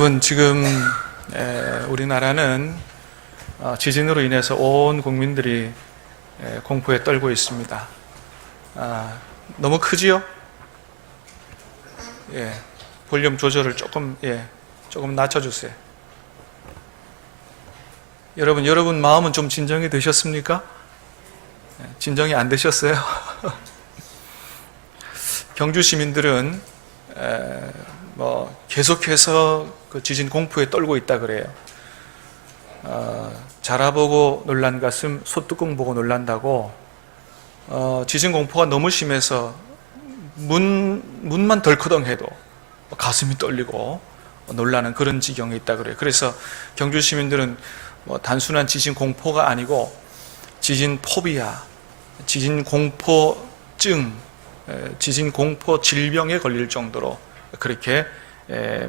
여러분, 지금 우리나라는 지진으로 인해서 온 국민들이 공포에 떨고 있습니다. 너무 크지요? 볼륨 조절을 조금 낮춰주세요. 여러분 마음은 좀 진정이 되셨습니까? 진정이 안 되셨어요? 경주 시민들은 계속해서 그 지진 공포에 떨고 있다 그래요. 자라보고 놀란 가슴 소뚜껑 보고 놀란다고. 지진 공포가 너무 심해서 문만 덜커덩해도 가슴이 떨리고 놀라는 그런 지경에 있다 그래요. 그래서 경주 시민들은 단순한 지진 공포가 아니고 지진 포비아, 지진 공포증, 지진 공포 질병에 걸릴 정도로 그렇게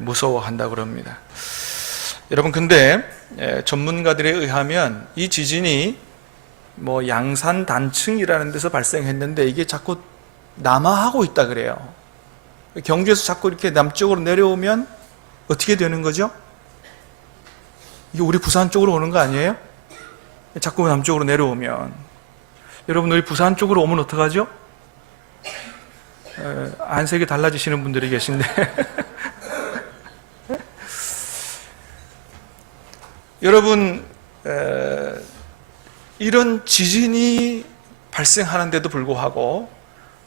무서워한다고 그럽니다. 여러분, 근데 전문가들에 의하면 이 지진이 양산 단층이라는 데서 발생했는데 이게 자꾸 남하하고 있다 그래요. 경주에서 자꾸 이렇게 남쪽으로 내려오면 어떻게 되는 거죠? 이게 우리 부산 쪽으로 오는 거 아니에요? 자꾸 남쪽으로 내려오면. 여러분, 우리 부산 쪽으로 오면 어떡하죠? 안색이 달라지시는 분들이 계신데 여러분, 이런 지진이 발생하는데도 불구하고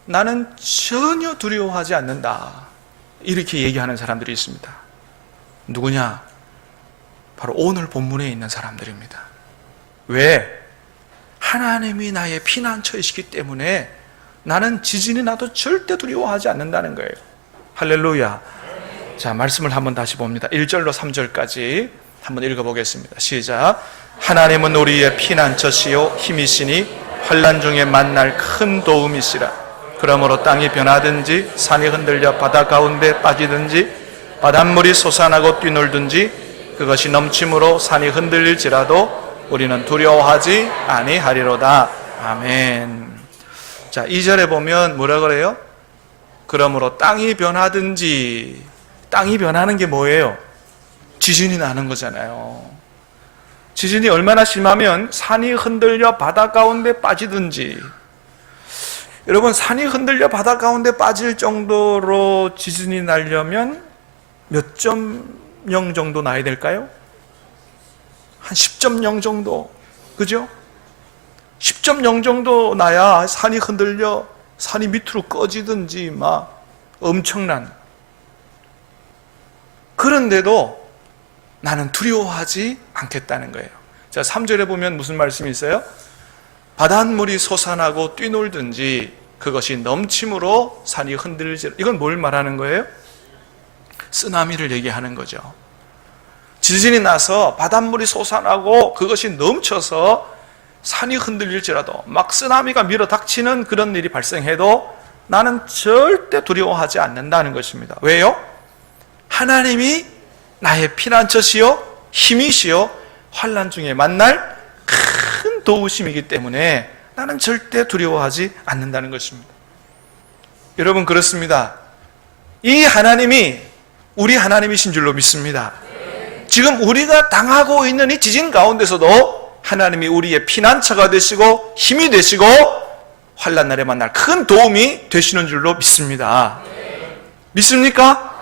나는 전혀 두려워하지 않는다, 이렇게 얘기하는 사람들이 있습니다. 누구냐? 바로 오늘 본문에 있는 사람들입니다. 왜? 하나님이 나의 피난처이시기 때문에 나는 지진이 나도 절대 두려워하지 않는다는 거예요. 할렐루야. 자, 말씀을 한번 다시 봅니다. 1절로 3절까지 한번 읽어보겠습니다. 시작. 하나님은 우리의 피난처시요 힘이시니 환난 중에 만날 큰 도움이시라. 그러므로 땅이 변하든지 산이 흔들려 바다 가운데 빠지든지 바닷물이 솟아나고 뛰놀든지 그것이 넘침으로 산이 흔들릴지라도 우리는 두려워하지 아니하리로다. 아멘. 자, 2절에 보면 뭐라 그래요? 그러므로 땅이 변하든지. 땅이 변하는 게 뭐예요? 지진이 나는 거잖아요. 지진이 얼마나 심하면 산이 흔들려 바다 가운데 빠지든지. 여러분, 산이 흔들려 바다 가운데 빠질 정도로 지진이 나려면 몇 점 0 정도 나야 될까요? 한 10.0 정도, 그죠? 10.0 정도 나야 산이 흔들려 산이 밑으로 꺼지든지 막 엄청난. 그런데도 나는 두려워하지 않겠다는 거예요. 자, 3절에 보면 무슨 말씀이 있어요? 바닷물이 솟아나고 뛰놀든지 그것이 넘침으로 산이 흔들지. 이건 뭘 말하는 거예요? 쓰나미를 얘기하는 거죠. 지진이 나서 바닷물이 솟아나고 그것이 넘쳐서 산이 흔들릴지라도 막 쓰나미가 밀어닥치는 그런 일이 발생해도 나는 절대 두려워하지 않는다는 것입니다. 왜요? 하나님이 나의 피난처시요 힘이시요 환난 중에 만날 큰 도우심이기 때문에 나는 절대 두려워하지 않는다는 것입니다. 여러분, 그렇습니다. 이 하나님이 우리 하나님이신 줄로 믿습니다. 지금 우리가 당하고 있는 이 지진 가운데서도 하나님이 우리의 피난처가 되시고 힘이 되시고 환난 날에 만날 큰 도움이 되시는 줄로 믿습니다. 믿습니까?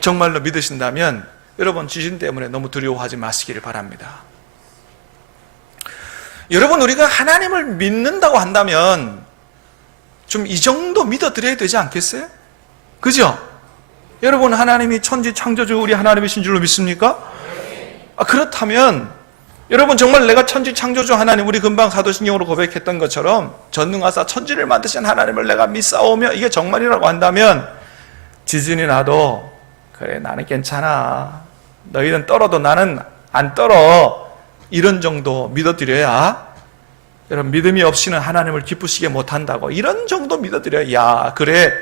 정말로 믿으신다면 여러분, 지진 때문에 너무 두려워하지 마시기를 바랍니다. 여러분, 우리가 하나님을 믿는다고 한다면 좀 이 정도 믿어드려야 되지 않겠어요? 그죠? 여러분, 하나님이 천지 창조주 우리 하나님이신 줄로 믿습니까? 그렇다면 여러분, 정말 내가 천지 창조주 하나님, 우리 금방 사도신경으로 고백했던 것처럼 전능하사 천지를 만드신 하나님을 내가 믿사오며 이게 정말이라고 한다면 지진이 나도 그래, 나는 괜찮아, 너희는 떨어도 나는 안 떨어, 이런 정도 믿어드려야, 여러분, 믿음이 없이는 하나님을 기쁘시게 못한다고, 이런 정도 믿어드려야, 야, 그래,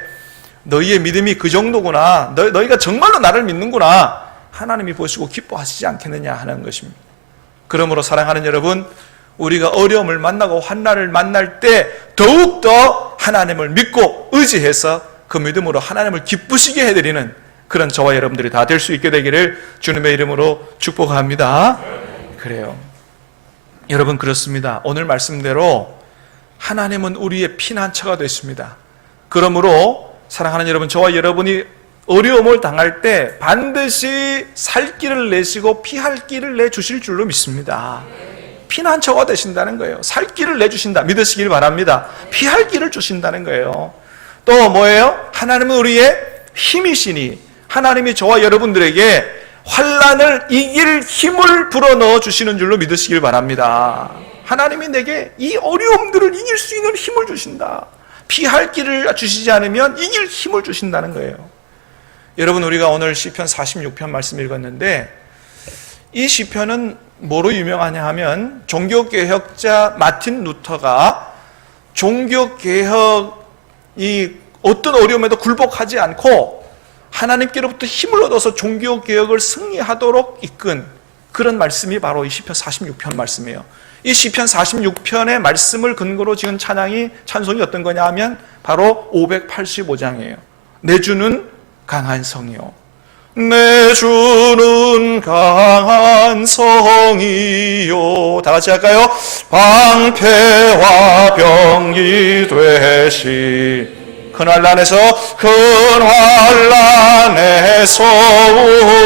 너희의 믿음이 그 정도구나, 너희가 정말로 나를 믿는구나, 하나님이 보시고 기뻐하시지 않겠느냐 하는 것입니다. 그러므로 사랑하는 여러분, 우리가 어려움을 만나고 환난을 만날 때 더욱더 하나님을 믿고 의지해서 그 믿음으로 하나님을 기쁘시게 해드리는 그런 저와 여러분들이 다 될 수 있게 되기를 주님의 이름으로 축복합니다. 그래요. 여러분, 그렇습니다. 오늘 말씀대로 하나님은 우리의 피난처가 되십니다. 그러므로 사랑하는 여러분, 저와 여러분이 어려움을 당할 때 반드시 살 길을 내시고 피할 길을 내주실 줄로 믿습니다. 피난처가 되신다는 거예요. 살 길을 내주신다, 믿으시길 바랍니다. 피할 길을 주신다는 거예요. 또 뭐예요? 하나님은 우리의 힘이시니 하나님이 저와 여러분들에게 환난을 이길 힘을 불어넣어 주시는 줄로 믿으시길 바랍니다. 하나님이 내게 이 어려움들을 이길 수 있는 힘을 주신다. 피할 길을 주시지 않으면 이길 힘을 주신다는 거예요. 여러분, 우리가 오늘 시편 46편 말씀 읽었는데 이 시편은 뭐로 유명하냐 하면 종교개혁자 마틴 루터가 종교개혁이 어떤 어려움에도 굴복하지 않고 하나님께로부터 힘을 얻어서 종교개혁을 승리하도록 이끈 그런 말씀이 바로 이 시편 46편 말씀이에요. 이 시편 46편의 말씀을 근거로 지은 찬송이 어떤 거냐 하면 바로 585장이에요. 내 주는 강한 성이요, 내 주는 강한 성이요. 다 같이 할까요? 방패와 병이 되시 큰 환난에서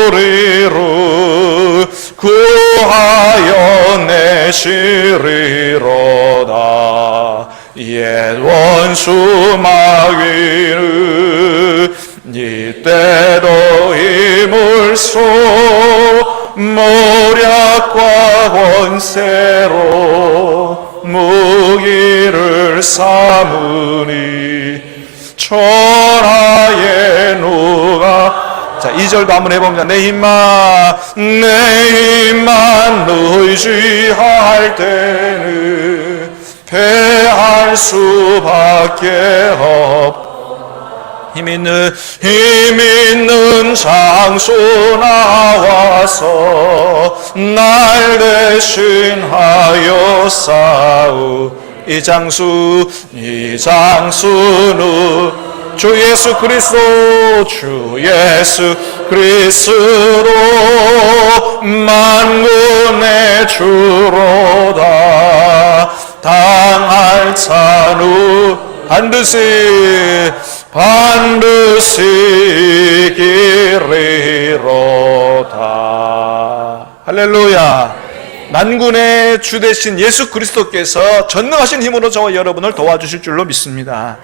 우리를 구하여 내시리로다. 옛 원수 마귀는 이때도 힘을 쏟 모략과 권세로 무기를 삼으니 천하의 누가. 자, 2절도 한번 해봅니다. 내 힘만 의지할 때는 패할 수밖에 없다. 힘 있는 장소 나와서 날 대신하여 싸우. 이 장수는 주 예수 그리스도 만군의 주로다. 당할 찬우 반드시 이기리로다. 할렐루야. 만군의 주 되신 예수 그리스도께서 전능하신 힘으로 저와 여러분을 도와주실 줄로 믿습니다.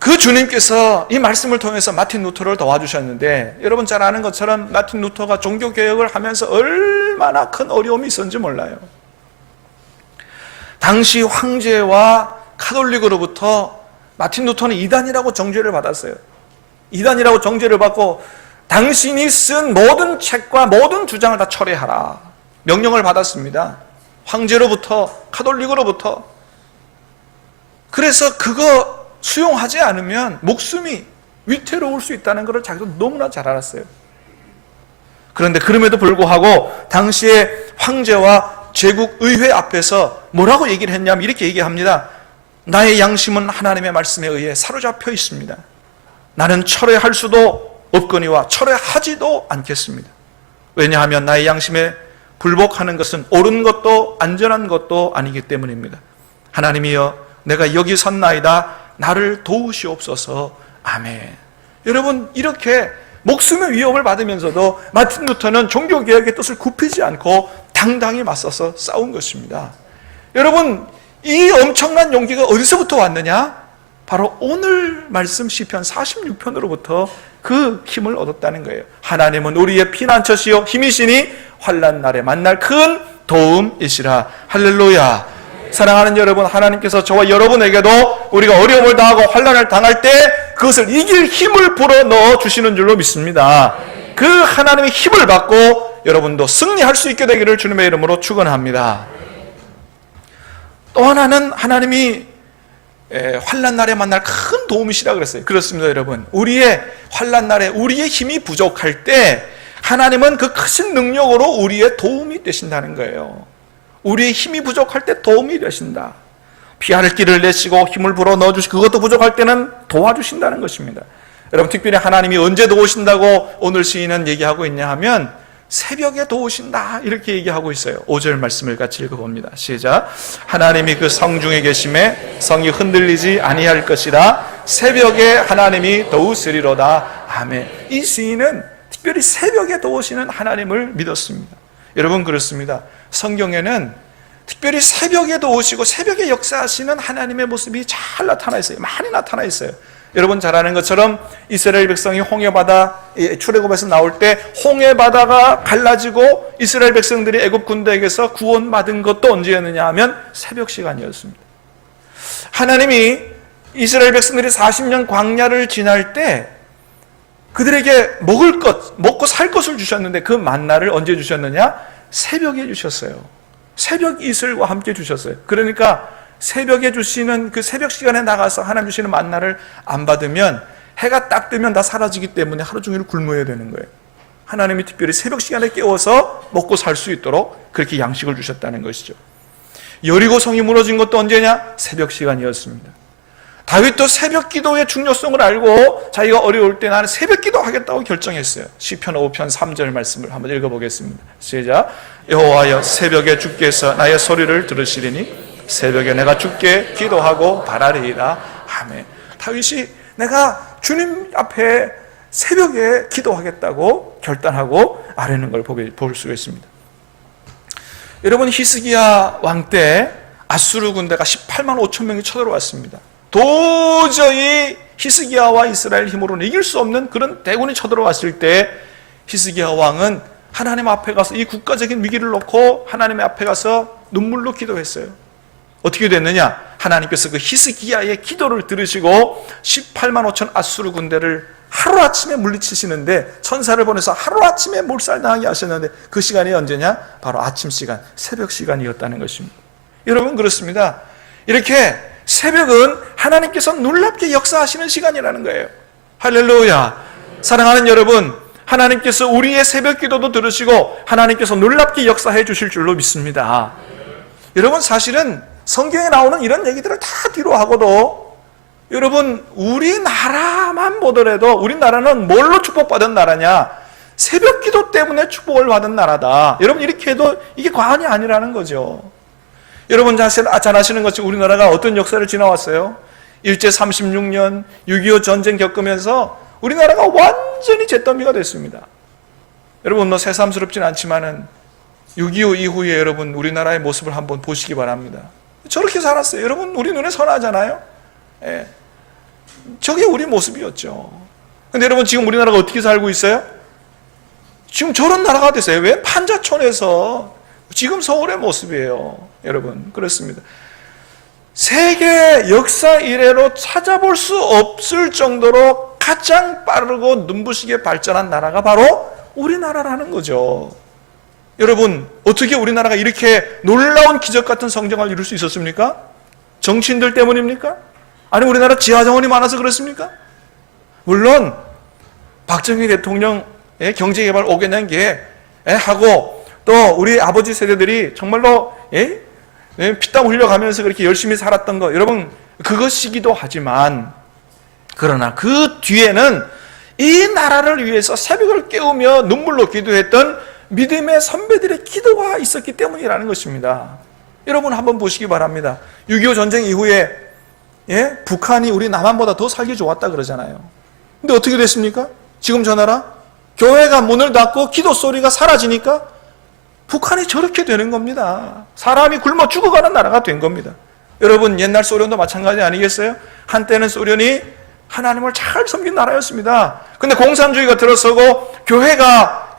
그 주님께서 이 말씀을 통해서 마틴 루터를 도와주셨는데, 여러분 잘 아는 것처럼 마틴 루터가 종교개혁을 하면서 얼마나 큰 어려움이 있었는지 몰라요. 당시 황제와 카톨릭으로부터 마틴 루터는 이단이라고 정죄를 받았어요. 이단이라고 정죄를 받고 당신이 쓴 모든 책과 모든 주장을 다 철회하라 명령을 받았습니다. 황제로부터, 카톨릭으로부터. 그래서 그거 수용하지 않으면 목숨이 위태로울 수 있다는 것을 자기도 너무나 잘 알았어요. 그런데 그럼에도 불구하고 당시에 황제와 제국 의회 앞에서 뭐라고 얘기를 했냐면 이렇게 얘기합니다. 나의 양심은 하나님의 말씀에 의해 사로잡혀 있습니다. 나는 철회할 수도 없거니와 철회하지도 않겠습니다. 왜냐하면 나의 양심에 불복하는 것은 옳은 것도 안전한 것도 아니기 때문입니다. 하나님이여, 내가 여기 섰나이다. 나를 도우시옵소서. 아멘. 여러분, 이렇게 목숨의 위협을 받으면서도 마틴 루터는 종교개혁의 뜻을 굽히지 않고 당당히 맞서서 싸운 것입니다. 여러분, 이 엄청난 용기가 어디서부터 왔느냐? 바로 오늘 말씀 시편 46편으로부터 그 힘을 얻었다는 거예요. 하나님은 우리의 피난처시요 힘이시니 환난 날에 만날 큰 도움이시라. 할렐루야. 사랑하는 여러분, 하나님께서 저와 여러분에게도 우리가 어려움을 당하고 환난을 당할 때 그것을 이길 힘을 불어넣어 주시는 줄로 믿습니다. 그 하나님의 힘을 받고 여러분도 승리할 수 있게 되기를 주님의 이름으로 축원합니다. 또 하나는 하나님이 환난 날에 만날 큰 도움이시라 그랬어요. 그렇습니다, 여러분. 우리의 환난 날에 우리의 힘이 부족할 때 하나님은 그 크신 능력으로 우리의 도움이 되신다는 거예요. 우리의 힘이 부족할 때 도움이 되신다. 피할 길을 내시고 힘을 불어 넣어주시고 그것도 부족할 때는 도와주신다는 것입니다. 여러분, 특별히 하나님이 언제 도우신다고 오늘 시인은 얘기하고 있냐 하면 새벽에 도우신다 이렇게 얘기하고 있어요. 5절 말씀을 같이 읽어봅니다. 시작. 하나님이 그 성중에 계심에 성이 흔들리지 아니할 것이라. 새벽에 하나님이 도우시리로다. 아멘. 이 시인은 특별히 새벽에 도우시는 하나님을 믿었습니다. 여러분, 그렇습니다. 성경에는 특별히 새벽에 도우시고 새벽에 역사하시는 하나님의 모습이 잘 나타나 있어요. 많이 나타나 있어요. 여러분 잘 아는 것처럼 이스라엘 백성이 홍해바다, 출애굽에서 나올 때 홍해바다가 갈라지고 이스라엘 백성들이 애굽 군대에게서 구원받은 것도 언제였느냐 하면 새벽 시간이었습니다. 하나님이 이스라엘 백성들이 40년 광야를 지날 때 그들에게 먹을 것, 먹고 살 것을 주셨는데 그 만나를 언제 주셨느냐? 새벽에 주셨어요. 새벽 이슬과 함께 주셨어요. 그러니까 새벽에 주시는 그 새벽 시간에 나가서 하나님 주시는 만나를 안 받으면 해가 딱 뜨면 다 사라지기 때문에 하루 종일 굶어야 되는 거예요. 하나님이 특별히 새벽 시간에 깨워서 먹고 살 수 있도록 그렇게 양식을 주셨다는 것이죠. 여리고 성이 무너진 것도 언제냐? 새벽 시간이었습니다. 다윗도 새벽 기도의 중요성을 알고 자기가 어려울 때 나는 새벽 기도하겠다고 결정했어요. 시편 5편 3절 말씀을 한번 읽어보겠습니다. 시작. 여호와여, 새벽에 주께서 나의 소리를 들으시리니 새벽에 내가 주께 기도하고 바라리이다. 아멘. 다윗이 내가 주님 앞에 새벽에 기도하겠다고 결단하고 아뢰는 걸 볼 수가 있습니다. 여러분, 히스기야 왕 때 아수르 군대가 18만 5천 명이 쳐들어왔습니다. 도저히 히스기야와 이스라엘 힘으로는 이길 수 없는 그런 대군이 쳐들어왔을 때 히스기야 왕은 하나님 앞에 가서 이 국가적인 위기를 놓고 하나님 앞에 가서 눈물로 기도했어요. 어떻게 됐느냐? 하나님께서 그 히스기야의 기도를 들으시고 18만 5천 아수르 군대를 하루아침에 물리치시는데 천사를 보내서 하루아침에 몰살당하게 하셨는데 그 시간이 언제냐? 바로 아침 시간, 새벽 시간이었다는 것입니다. 여러분, 그렇습니다. 이렇게 새벽은 하나님께서 놀랍게 역사하시는 시간이라는 거예요. 할렐루야. 사랑하는 여러분, 하나님께서 우리의 새벽 기도도 들으시고 하나님께서 놀랍게 역사해 주실 줄로 믿습니다. 여러분, 사실은 성경에 나오는 이런 얘기들을 다 뒤로 하고도 여러분, 우리나라만 보더라도 우리나라는 뭘로 축복받은 나라냐? 새벽 기도 때문에 축복을 받은 나라다. 여러분, 이렇게 해도 이게 과언이 아니라는 거죠. 여러분 잘 아시는 것처럼 우리나라가 어떤 역사를 지나왔어요? 일제 36년 6.25 전쟁 겪으면서 우리나라가 완전히 잿더미가 됐습니다. 여러분, 새삼스럽진 않지만은 6.25 이후에 여러분 우리나라의 모습을 한번 보시기 바랍니다. 저렇게 살았어요. 여러분, 우리 눈에 선하잖아요. 예. 저게 우리 모습이었죠. 근데 여러분, 지금 우리나라가 어떻게 살고 있어요? 지금 저런 나라가 됐어요. 왜? 판자촌에서 지금 서울의 모습이에요. 여러분, 그렇습니다. 세계 역사 이래로 찾아볼 수 없을 정도로 가장 빠르고 눈부시게 발전한 나라가 바로 우리나라라는 거죠. 여러분, 어떻게 우리나라가 이렇게 놀라운 기적 같은 성장을 이룰 수 있었습니까? 정치인들 때문입니까? 아니, 우리나라 지하정원이 많아서 그렇습니까? 물론 박정희 대통령의 경제개발 5개년 계획하고 또 우리 아버지 세대들이 정말로 피땀 흘려가면서 그렇게 열심히 살았던 거, 여러분, 그것이기도 하지만 그러나 그 뒤에는 이 나라를 위해서 새벽을 깨우며 눈물로 기도했던 믿음의 선배들의 기도가 있었기 때문이라는 것입니다. 여러분, 한번 보시기 바랍니다. 6.25 전쟁 이후에 북한이 우리 남한보다 더 살기 좋았다 그러잖아요. 근데 어떻게 됐습니까? 지금 저 나라 교회가 문을 닫고 기도 소리가 사라지니까 북한이 저렇게 되는 겁니다. 사람이 굶어 죽어가는 나라가 된 겁니다. 여러분, 옛날 소련도 마찬가지 아니겠어요? 한때는 소련이 하나님을 잘 섬긴 나라였습니다. 근데 공산주의가 들어서고 교회가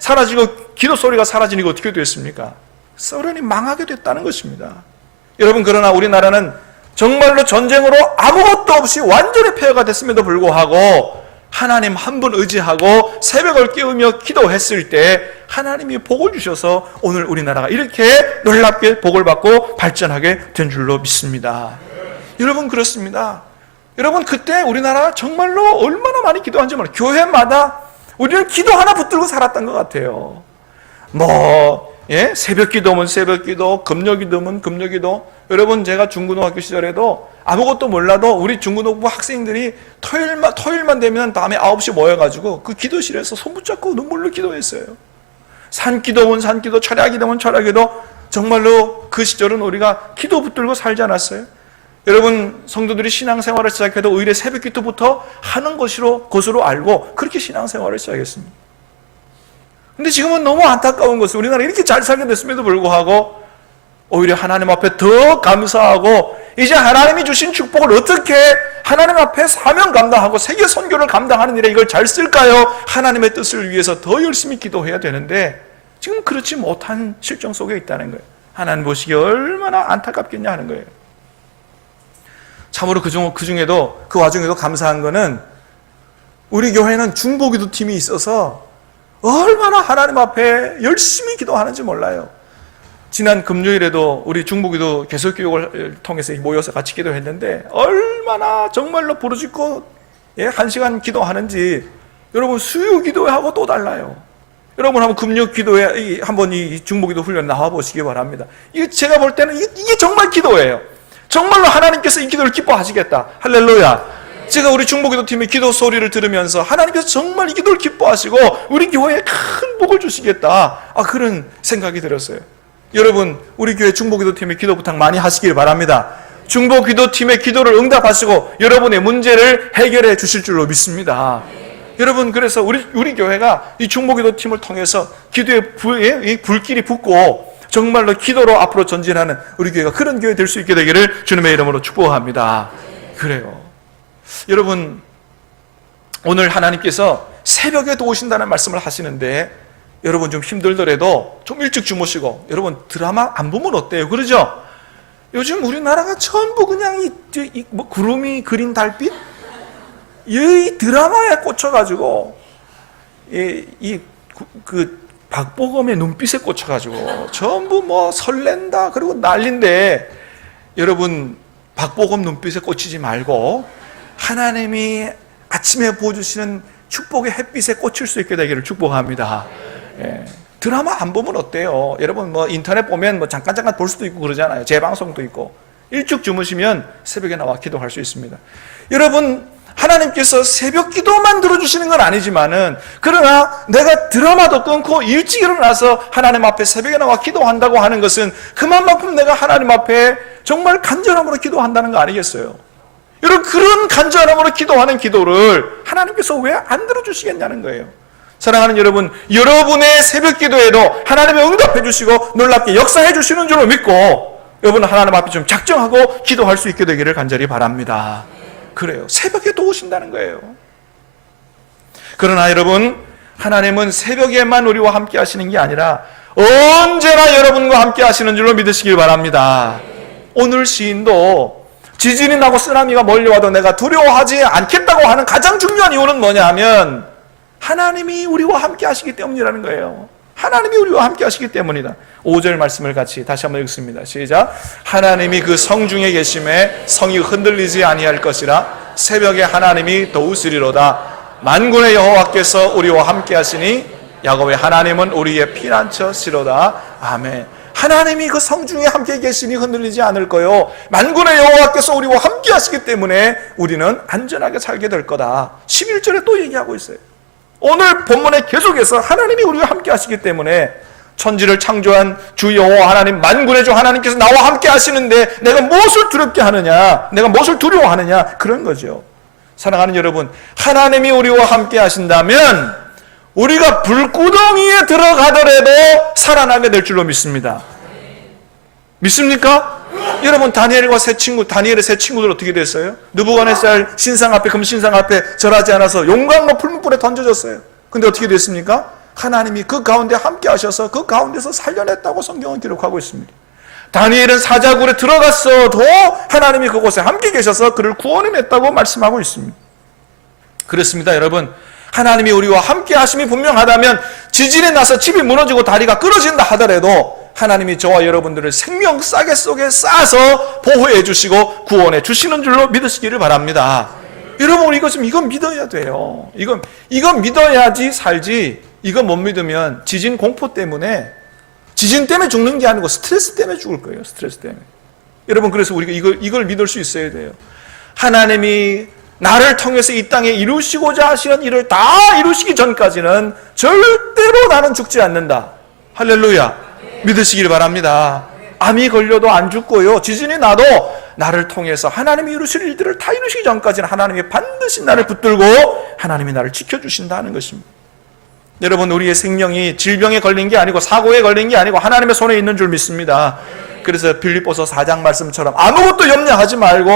사라지고 기도 소리가 사라지니까 어떻게 됐습니까? 소련이 망하게 됐다는 것입니다. 여러분, 그러나 우리나라는 정말로 전쟁으로 아무것도 없이 완전히 폐허가 됐음에도 불구하고 하나님 한 분 의지하고 새벽을 깨우며 기도했을 때 하나님이 복을 주셔서 오늘 우리나라가 이렇게 놀랍게 복을 받고 발전하게 된 줄로 믿습니다. 여러분, 그렇습니다. 여러분, 그때 우리나라 정말로 얼마나 많이 기도한지 몰라요. 교회마다 우리는 기도 하나 붙들고 살았던 것 같아요. 예? 새벽 기도면 새벽 기도, 금요 기도면 금요 기도. 여러분, 제가 중고등학교 시절에도 아무것도 몰라도 우리 중고등부 학생들이 토요일만 되면 다음에 9시 모여가지고 그 기도실에서 손 붙잡고 눈물로 기도했어요. 산기도면 산기도, 철야기도면 철야기도. 정말로 그 시절은 우리가 기도 붙들고 살지 않았어요? 여러분, 성도들이 신앙생활을 시작해도 오히려 새벽 기도부터 하는 것으로 알고 그렇게 신앙생활을 시작했습니다. 근데 지금은 너무 안타까운 것은 우리나라 이렇게 잘 살게 됐음에도 불구하고 오히려 하나님 앞에 더 감사하고 이제 하나님이 주신 축복을 어떻게 하나님 앞에 사명 감당하고 세계 선교를 감당하는 일에 이걸 잘 쓸까요? 하나님의 뜻을 위해서 더 열심히 기도해야 되는데 지금 그렇지 못한 실정 속에 있다는 거예요. 하나님 보시기에 얼마나 안타깝겠냐 하는 거예요. 참으로 그 와중에도 감사한 거는 우리 교회는 중보기도 팀이 있어서 얼마나 하나님 앞에 열심히 기도하는지 몰라요. 지난 금요일에도 우리 중보기도 개설교육을 통해서 모여서 같이 기도했는데 얼마나 정말로 부르짖고 1시간 기도하는지 여러분 수요 기도하고 또 달라요. 여러분 한번 금요 기도에 한번 이 중보기도 훈련 나와 보시기 바랍니다. 이게 제가 볼 때는 이게 정말 기도예요. 정말로 하나님께서 이 기도를 기뻐하시겠다. 할렐루야. 제가 우리 중보기도 팀의 기도 소리를 들으면서 하나님께서 정말 이 기도를 기뻐하시고 우리 교회에 큰 복을 주시겠다. 그런 생각이 들었어요. 여러분, 우리 교회 중보기도 팀의 기도 부탁 많이 하시길 바랍니다. 중보기도 팀의 기도를 응답하시고 여러분의 문제를 해결해 주실 줄로 믿습니다. 여러분, 그래서 우리 교회가 이 중보기도 팀을 통해서 기도의 불길이 붙고 정말로 기도로 앞으로 전진하는 우리 교회가 그런 교회 될 수 있게 되기를 주님의 이름으로 축복합니다. 그래요. 여러분, 오늘 하나님께서 새벽에도 오신다는 말씀을 하시는데 여러분 좀 힘들더라도 좀 일찍 주무시고 여러분 드라마 안 보면 어때요? 그러죠? 요즘 우리나라가 전부 그냥 구름이 그린 달빛? 이 드라마에 꽂혀가지고 박보검의 눈빛에 꽂혀가지고 전부 설렌다 그리고 난린데 여러분 박보검 눈빛에 꽂히지 말고 하나님이 아침에 부어주시는 축복의 햇빛에 꽂힐 수 있게 되기를 축복합니다. 드라마 안 보면 어때요? 여러분 인터넷 보면 잠깐 볼 수도 있고 그러잖아요. 재방송도 있고. 일찍 주무시면 새벽에 나와 기도할 수 있습니다. 여러분, 하나님께서 새벽 기도만 들어주시는 건 아니지만은 그러나 내가 드라마도 끊고 일찍 일어나서 하나님 앞에 새벽에 나와 기도한다고 하는 것은 그만큼 내가 하나님 앞에 정말 간절함으로 기도한다는 거 아니겠어요? 여러분, 그런 간절함으로 기도하는 기도를 하나님께서 왜 안 들어주시겠냐는 거예요. 사랑하는 여러분, 여러분의 새벽 기도에도 하나님이 응답해 주시고 놀랍게 역사해 주시는 줄로 믿고 여러분 하나님 앞에 좀 작정하고 기도할 수 있게 되기를 간절히 바랍니다. 그래요. 새벽에 또 오신다는 거예요. 그러나 여러분, 하나님은 새벽에만 우리와 함께 하시는 게 아니라 언제나 여러분과 함께 하시는 줄로 믿으시길 바랍니다. 오늘 시인도 지진이 나고 쓰나미가 몰려와도 내가 두려워하지 않겠다고 하는 가장 중요한 이유는 뭐냐 하면 하나님이 우리와 함께 하시기 때문이라는 거예요. 하나님이 우리와 함께 하시기 때문이다. 5절 말씀을 같이 다시 한번 읽습니다. 시작. 하나님이 그 성중에 계심에 성이 흔들리지 아니할 것이라 새벽에 하나님이 도우시리로다. 만군의 여호와께서 우리와 함께 하시니 야곱의 하나님은 우리의 피난처시로다. 아멘. 하나님이 그 성중에 함께 계시니 흔들리지 않을 거요. 만군의 여호와께서 우리와 함께 하시기 때문에 우리는 안전하게 살게 될 거다. 11절에 또 얘기하고 있어요. 오늘 본문에 계속해서 하나님이 우리와 함께 하시기 때문에 천지를 창조한 주 여호와 하나님, 만군의 주 하나님께서 나와 함께 하시는데 내가 무엇을 두렵게 하느냐, 내가 무엇을 두려워하느냐, 그런 거죠. 사랑하는 여러분, 하나님이 우리와 함께 하신다면 우리가 불구덩이에 들어가더라도 살아나게 될 줄로 믿습니다. 믿습니까? 여러분, 다니엘의 새 친구들 어떻게 됐어요? 느부갓네살 신상 앞에, 금신상 앞에 절하지 않아서 용광로 풀문불에 던져졌어요. 근데 어떻게 됐습니까? 하나님이 그 가운데 함께 하셔서 그 가운데서 살려냈다고 성경은 기록하고 있습니다. 다니엘은 사자굴에 들어갔어도 하나님이 그곳에 함께 계셔서 그를 구원해냈다고 말씀하고 있습니다. 그렇습니다, 여러분. 하나님이 우리와 함께 하심이 분명하다면 지진에 나서 집이 무너지고 다리가 끊어진다 하더라도 하나님이 저와 여러분들을 생명 싸개 속에 싸서 보호해 주시고 구원해 주시는 줄로 믿으시기를 바랍니다. 여러분, 이건 믿어야 돼요. 이건 믿어야지 살지. 이거 못 믿으면 지진 공포 때문에 지진 때문에 죽는 게 아니고 스트레스 때문에 죽을 거예요. 스트레스 때문에. 여러분, 그래서 우리가 이걸 믿을 수 있어야 돼요. 하나님이 나를 통해서 이 땅에 이루시고자 하시는 일을 다 이루시기 전까지는 절대로 나는 죽지 않는다. 할렐루야. 믿으시길 바랍니다. 암이 걸려도 안 죽고요, 지진이 나도 나를 통해서 하나님이 이루실 일들을 다 이루시기 전까지는 하나님이 반드시 나를 붙들고 하나님이 나를 지켜주신다는 것입니다. 여러분, 우리의 생명이 질병에 걸린 게 아니고 사고에 걸린 게 아니고 하나님의 손에 있는 줄 믿습니다. 그래서 빌립보서 4장 말씀처럼 아무것도 염려하지 말고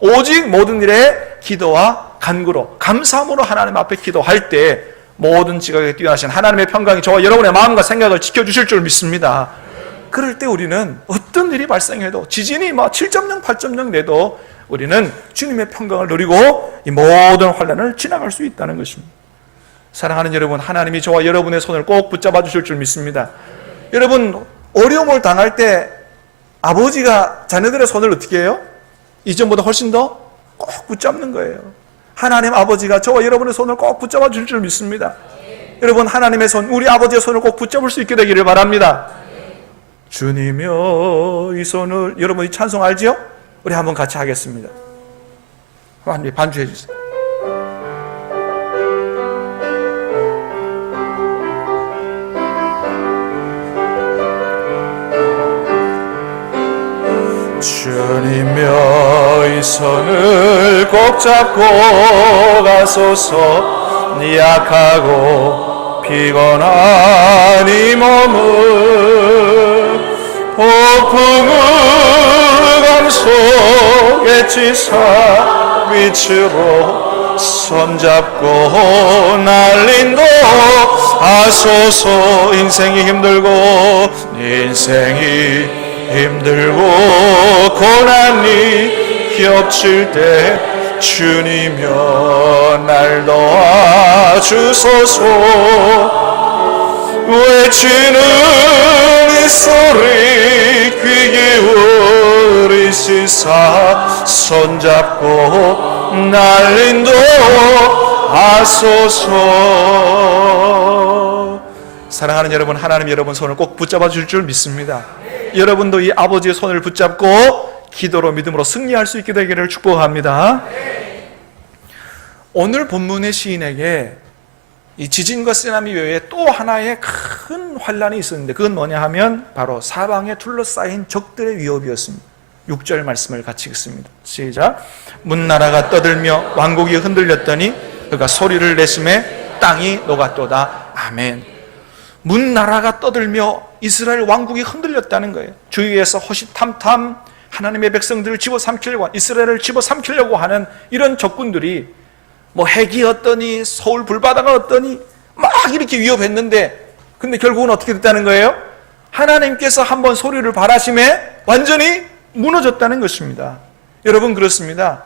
오직 모든 일에 기도와 간구로 감사함으로 하나님 앞에 기도할 때 모든 지각에 뛰어나신 하나님의 평강이 저와 여러분의 마음과 생각을 지켜주실 줄 믿습니다. 그럴 때 우리는 어떤 일이 발생해도 지진이 7.0, 8.0 내도 우리는 주님의 평강을 누리고 이 모든 환난을 지나갈 수 있다는 것입니다. 사랑하는 여러분, 하나님이 저와 여러분의 손을 꼭 붙잡아 주실 줄 믿습니다. 여러분, 어려움을 당할 때 아버지가 자녀들의 손을 어떻게 해요? 이전보다 훨씬 더 꼭 붙잡는 거예요. 하나님 아버지가 저와 여러분의 손을 꼭 붙잡아 줄 줄 믿습니다. 여러분, 하나님의 손, 우리 아버지의 손을 꼭 붙잡을 수 있게 되기를 바랍니다. 주님여 이 손을, 여러분 이 찬송 알지요? 우리 한번 같이 하겠습니다. 반주해 주세요. 주님여 이 손을 꼭 잡고 가소서. 약하고 피곤한 이 몸을 폭풍우 감속에 치사 빛으로 손잡고 날린도 하소서. 인생이 힘들고 고난이 겹칠 때 주님여 날 도와주소서. 외치는 이 소리 귀 기울이시사 손잡고 날린도 하소서. 사랑하는 여러분, 하나님 여러분 손을 꼭 붙잡아 줄 줄 믿습니다. 여러분도 이 아버지의 손을 붙잡고 기도로 믿음으로 승리할 수 있게 되기를 축복합니다. 오늘 본문의 시인에게 이 지진과 쓰나미 외에 또 하나의 큰 환란이 있었는데 그건 뭐냐 하면 바로 사방에 둘러싸인 적들의 위협이었습니다. 6절 말씀을 같이 읽습니다. 시작. 문나라가 떠들며 왕국이 흔들렸더니 그가 소리를 내심에 땅이 녹았도다. 아멘. 문나라가 떠들며 이스라엘 왕국이 흔들렸다는 거예요. 주위에서 호시탐탐 하나님의 백성들을 집어삼키려고, 이스라엘을 집어삼키려고 하는 이런 적군들이 핵이 어떠니 서울 불바다가 어떠니 막 이렇게 위협했는데, 근데 결국은 어떻게 됐다는 거예요? 하나님께서 한번 소리를 발하심에 완전히 무너졌다는 것입니다. 여러분, 그렇습니다.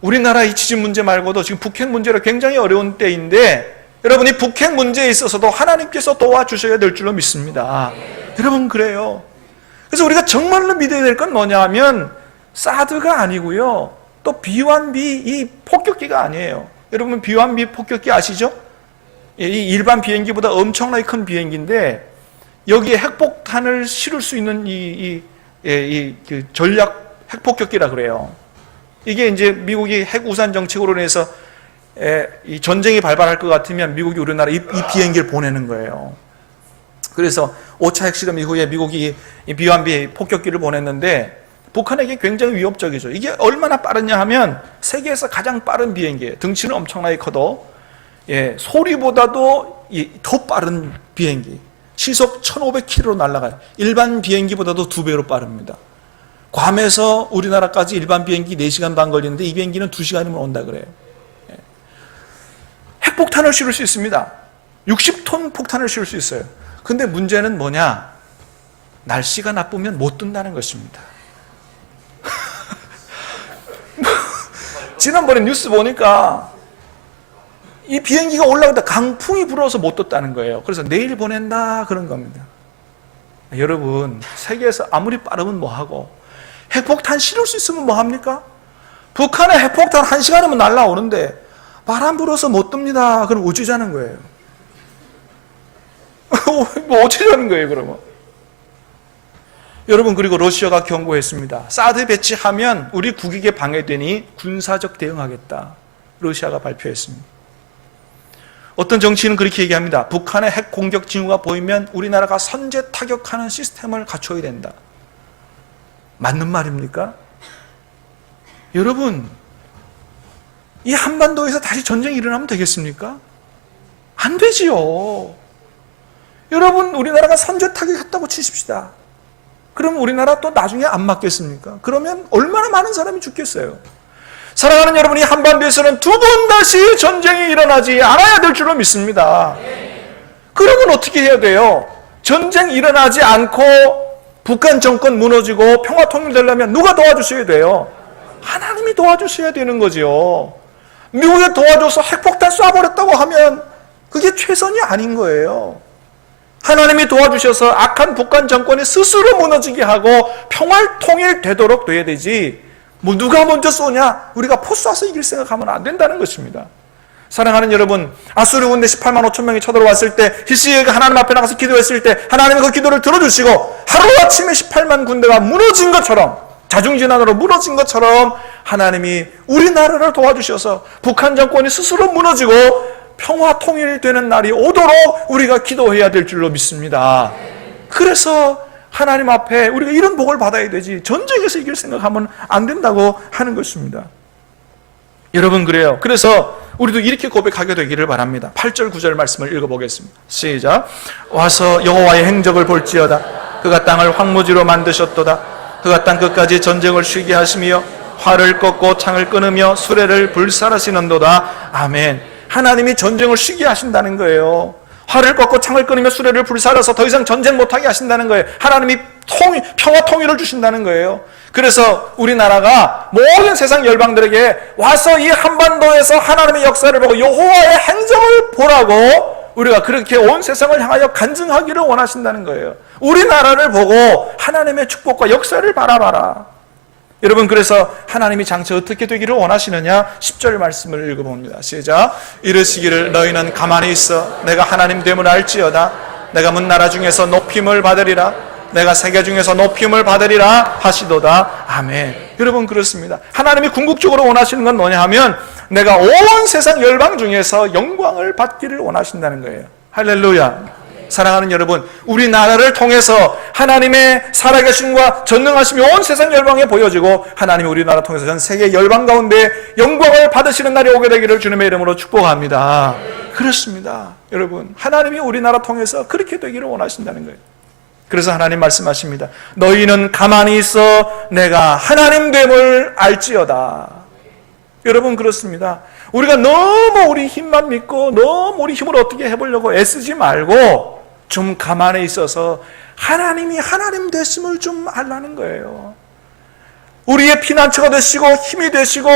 우리나라 이 지진 문제 말고도 지금 북핵 문제로 굉장히 어려운 때인데, 여러분, 이 북핵 문제에 있어서도 하나님께서 도와주셔야 될 줄로 믿습니다. 여러분, 그래요. 그래서 우리가 정말로 믿어야 될 건 뭐냐 하면 사드가 아니고요, 또 B1B 이 폭격기가 아니에요. 여러분, B1B 폭격기 아시죠? 이 일반 비행기보다 엄청나게 큰 비행기인데 여기에 핵폭탄을 실을 수 있는 그 전략 핵폭격기라 그래요. 이게 이제 미국이 핵우산 정책으로 인해서 이 전쟁이 발발할 것 같으면 미국이 우리나라에 이 비행기를 보내는 거예요. 그래서 5차 핵실험 이후에 미국이 이 B1B 폭격기를 보냈는데 북한에게 굉장히 위협적이죠. 이게 얼마나 빠르냐 하면 세계에서 가장 빠른 비행기예요. 덩치는 엄청나게 커도 소리보다도 더 빠른 비행기. 시속 1500km로 날아가요. 일반 비행기보다도 2배로 빠릅니다. 괌에서 우리나라까지 일반 비행기 4시간 반 걸리는데 이 비행기는 2시간이면 온다 그래요. 핵폭탄을 실을 수 있습니다. 60톤 폭탄을 실을 수 있어요. 근데 문제는 뭐냐? 날씨가 나쁘면 못 뜬다는 것입니다. 지난번에 뉴스 보니까 이 비행기가 올라가다 강풍이 불어서 못 떴다는 거예요. 그래서 내일 보낸다 그런 겁니다. 여러분, 세계에서 아무리 빠르면 뭐하고 핵폭탄 실을 수 있으면 뭐합니까? 북한의 핵폭탄 1시간이면 날라오는데 바람 불어서 못 뜹니다. 그럼 어쩌자는 거예요? 뭐 어쩌자는 거예요, 그러면? 여러분, 그리고 러시아가 경고했습니다. 사드 배치하면 우리 국익에 방해되니 군사적 대응하겠다. 러시아가 발표했습니다. 어떤 정치인은 그렇게 얘기합니다. 북한의 핵 공격 징후가 보이면 우리나라가 선제 타격하는 시스템을 갖춰야 된다. 맞는 말입니까? 여러분, 이 한반도에서 다시 전쟁이 일어나면 되겠습니까? 안 되지요. 여러분, 우리나라가 선제 타격했다고 치십시다. 그럼 우리나라 또 나중에 안 맞겠습니까? 그러면 얼마나 많은 사람이 죽겠어요. 사랑하는 여러분, 이 한반도에서는 두 번 다시 전쟁이 일어나지 않아야 될 줄로 믿습니다. 그러면 어떻게 해야 돼요? 전쟁 일어나지 않고 북한 정권 무너지고 평화 통일되려면 누가 도와주셔야 돼요? 하나님이 도와주셔야 되는 거죠. 미국에 도와줘서 핵폭탄 쏴버렸다고 하면 그게 최선이 아닌 거예요. 하나님이 도와주셔서 악한 북한 정권이 스스로 무너지게 하고 평화 통일되도록 돼야 되지, 뭐 누가 먼저 쏘냐, 우리가 포 쏴서 이길 생각하면 안 된다는 것입니다. 사랑하는 여러분, 아수르 군대 18만 5천 명이 쳐들어왔을 때 히스기야가 하나님 앞에 나가서 기도했을 때 하나님이 그 기도를 들어주시고 하루아침에 18만 군대가 무너진 것처럼, 자중진환으로 무너진 것처럼 하나님이 우리나라를 도와주셔서 북한 정권이 스스로 무너지고 평화 통일되는 날이 오도록 우리가 기도해야 될 줄로 믿습니다. 그래서 하나님 앞에 우리가 이런 복을 받아야 되지, 전쟁에서 이길 생각하면 안 된다고 하는 것입니다. 여러분, 그래요. 그래서 우리도 이렇게 고백하게 되기를 바랍니다. 8절 9절 말씀을 읽어보겠습니다. 시작. 와서 여호와의 행적을 볼지어다. 그가 땅을 황무지로 만드셨도다. 그가 땅 끝까지 전쟁을 쉬게 하시며 활을 꺾고 창을 끊으며 수레를 불살하시는도다. 아멘. 하나님이 전쟁을 쉬게 하신다는 거예요. 활을 꺾고 창을 끊으며 수레를 불살아서 더 이상 전쟁 못하게 하신다는 거예요. 하나님이 평화 통일을 주신다는 거예요. 그래서 우리나라가 모든 세상 열방들에게 와서 이 한반도에서 하나님의 역사를 보고 여호와의 행적을 보라고 우리가 그렇게 온 세상을 향하여 간증하기를 원하신다는 거예요. 우리나라를 보고 하나님의 축복과 역사를 바라봐라. 여러분, 그래서 하나님이 장차 어떻게 되기를 원하시느냐? 10절 말씀을 읽어봅니다. 시작. 이르시기를 너희는 가만히 있어 내가 하나님 됨을 알지어다. 내가 문나라 중에서 높임을 받으리라. 내가 세계 중에서 높임을 받으리라 하시도다. 아멘. 여러분, 그렇습니다. 하나님이 궁극적으로 원하시는 건 뭐냐 하면 내가 온 세상 열방 중에서 영광을 받기를 원하신다는 거예요. 할렐루야. 사랑하는 여러분, 우리나라를 통해서 하나님의 살아계심과 전능하심이 온 세상 열방에 보여지고 하나님이 우리나라 통해서 전 세계 열방 가운데 영광을 받으시는 날이 오게 되기를 주님의 이름으로 축복합니다. 그렇습니다. 여러분, 하나님이 우리나라 통해서 그렇게 되기를 원하신다는 거예요. 그래서 하나님 말씀하십니다. 너희는 가만히 있어 내가 하나님 됨을 알지어다. 여러분, 그렇습니다. 우리가 너무 우리 힘만 믿고 너무 우리 힘을 어떻게 해보려고 애쓰지 말고 좀 가만히 있어서 하나님이 하나님 되심을 좀 알라는 거예요. 우리의 피난처가 되시고 힘이 되시고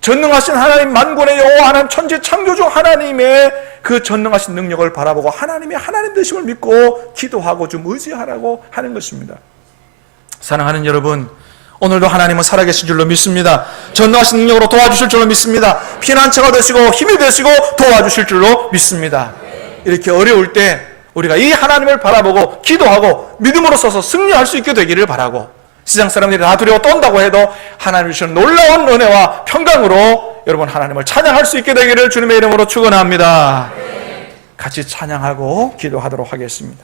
전능하신 하나님, 만군의 여호와 하나님, 천지 창조주 하나님의 그 전능하신 능력을 바라보고 하나님이 하나님 되심을 믿고 기도하고 좀 의지하라고 하는 것입니다. 사랑하는 여러분, 오늘도 하나님은 살아계신 줄로 믿습니다. 전능하신 능력으로 도와주실 줄로 믿습니다. 피난처가 되시고 힘이 되시고 도와주실 줄로 믿습니다. 이렇게 어려울 때 우리가 이 하나님을 바라보고 기도하고 믿음으로 서서 승리할 수 있게 되기를 바라고, 세상 사람들이 다 두려워 떤다고 해도 하나님이 주시는 놀라운 은혜와 평강으로 여러분 하나님을 찬양할 수 있게 되기를 주님의 이름으로 축원합니다. 같이 찬양하고 기도하도록 하겠습니다.